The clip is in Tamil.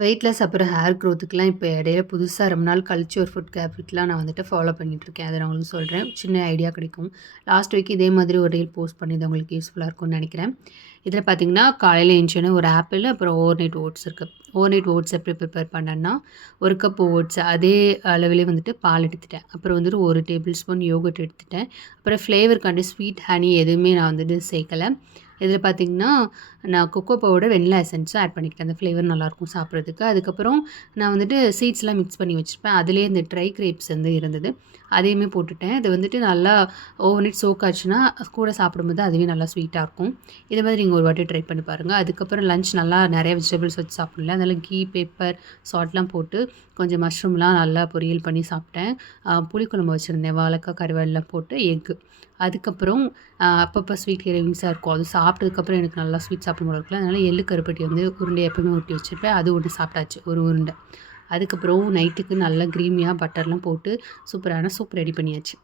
வெயிட்லெஸ் அப்புறம் ஹேர் க்ரோத்துக்குலாம் இப்போ இடையில புதுசா ரொம்ப நாள் கழிச்சு ஒரு ஃபுட் ஹேபிட்லாம் நான் வந்துட்டு ஃபாலோ பண்ணிட்டுருக்கேன். அத நான் உங்களுக்கு சொல்றேன். சின்ன ஐடியா கிடைக்கும். லாஸ்ட் வீக் இதே மாதிரி ஒரு ரீல் போஸ்ட் பண்ணியிருந்தேன். உங்களுக்கு யூஸ்ஃபுல்லா இருக்கும்னு நெனைக்கிறேன். இதில பார்த்தீங்கன்னா, காலையில எந்திச்சோனே ஒரு ஆப்பிள் அப்புறம் ஓவர்நைட் ஓட்ஸ் இருக்கு. ஓவர்நைட் ஓட்ஸ் எப்படி ப்ரிப்பேர் பண்ணேன்னா, 1 கப் ஓட்ஸ் அதே அளவிலே வந்துட்டு பால் எடுத்துட்டேன். அப்புறம் வந்துட்டு 1 டேபிள் ஸ்பூன் யோகர்ட் எடுத்துட்டேன். அப்புறம் ஃப்ளேவருக்காண்டி ஸ்வீட் ஹனி எதுவுமே நான் வந்துட்டு சேர்க்கல. இதில பார்த்தீங்கன்னா, நான் கொக்கோ பவுடர், வெண்ணிலா எசன்ஸும் ஆட் பண்ணிக்கிட்டேன். அந்த ஃப்ளேவர் நல்லாயிருக்கும் சாப்பிட்றதுக்கு. அதுக்கப்புறம் நான் வந்துட்டு சீட்ஸ்லாம் மிக்ஸ் பண்ணி வச்சுருப்பேன். அதிலேயே இந்த ட்ரை கிரேப்ஸ் வந்து இருந்தது. அதையுமே போட்டுட்டேன். இது வந்துட்டு நல்லா ஓவர் நைட் சோக் ஆச்சுன்னா, கூட சாப்பிடும்போது அதுவே நல்லா ஸ்வீட்டா இருக்கும். இத மாதிரி நீங்க ஒரு வாட்டி ட்ரை பண்ணி பாருங்க. அதுக்கப்புறம் லஞ்ச் நல்லா நெறைய வெஜிடபிள்ஸ் வச்சு சாப்பிடல. அதனால கீ, பெப்பர், சால்ட்லாம் போட்டு கொஞ்சம் மஷ்ரூம்லாம் நல்லா பொரியல் பண்ணி சாப்பிட்டேன். புளிக்குழம்பு வச்சுருந்தேன். வாழைக்காய், கருவேப்பிலலாம் போட்டு எக்கு. அதுக்கப்புறம் அப்பப்போ ஸ்வீட் கிரேவிங்ஸாக இருக்கும். அது சாப்பிட்டதுக்கப்புறம் எனக்கு நல்லா ஸ்வீட் சாப்பிடணும் போல இருக்குல்ல. அதனால எள்ளு கருப்பட்டி வந்து உருண்டைய எப்பவுமே உருட்டி வச்சிருப்பேன். அது ஒண்ணு சாப்பிட்டாச்சு, ஒரு உருண்டை. அதுக்கப்புறம் நைட்டுக்கு நல்லா கிரீமியா பட்டர்லாம் போட்டு சூப்பரான சூப் ரெடி பண்ணியாச்சு.